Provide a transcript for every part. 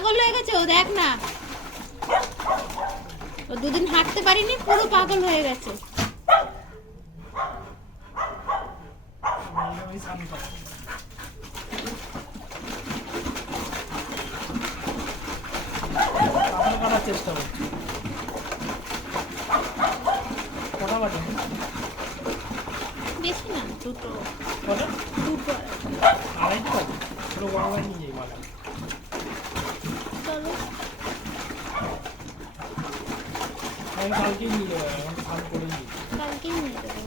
পাগল হয়ে গেছে ও, দেখ না ও দুদিন হাঁটতে পারিনি, পুরো পাগল হয়ে গেছে। চেষ্টা করছি। কটা বাজে? বেশি না, দুটো কটা? দুটো আড়াইটা বাজে। পুরো বাংলায় নিয়ে যাই মালা। চলো আমি কালকেই নিয়ে যাবো, এখন স্নান করে নিই। কালকেই নিয়ে যাবো,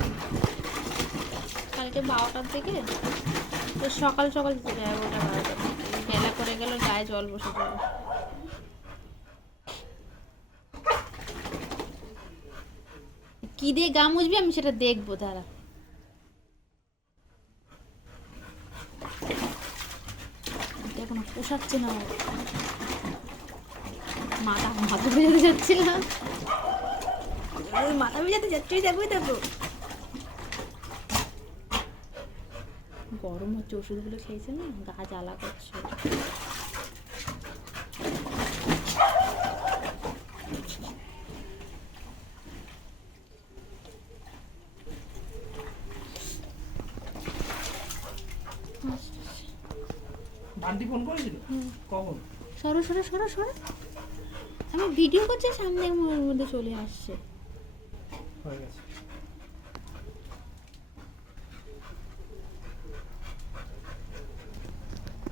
কালকে 12টার দিকে তো সকাল সকাল যেতে হবে, ওটা 12টার দিকে বেলা করে গেল গায়ে জল বসে যাবে। কি দিয়ে গা মুছবি আমি সেটা দেখবো, দাঁড়া। এখনো পোষাচ্ছে না, মাথা মাথা ভেজাতে যাচ্ছে না, মাথা ভেজাতে যাচ্ছে, দেখো দেখো গরম হচ্ছে, ওষুধগুলো খেয়েছে না, গা জ্বালা করছে। বান্টি ফোন করেছিল? কখন? সরো সরো সরো সরো, আমি ভিডিও করছি, সামনে মধ্যে চলে আসছে। হয়ে গেছে।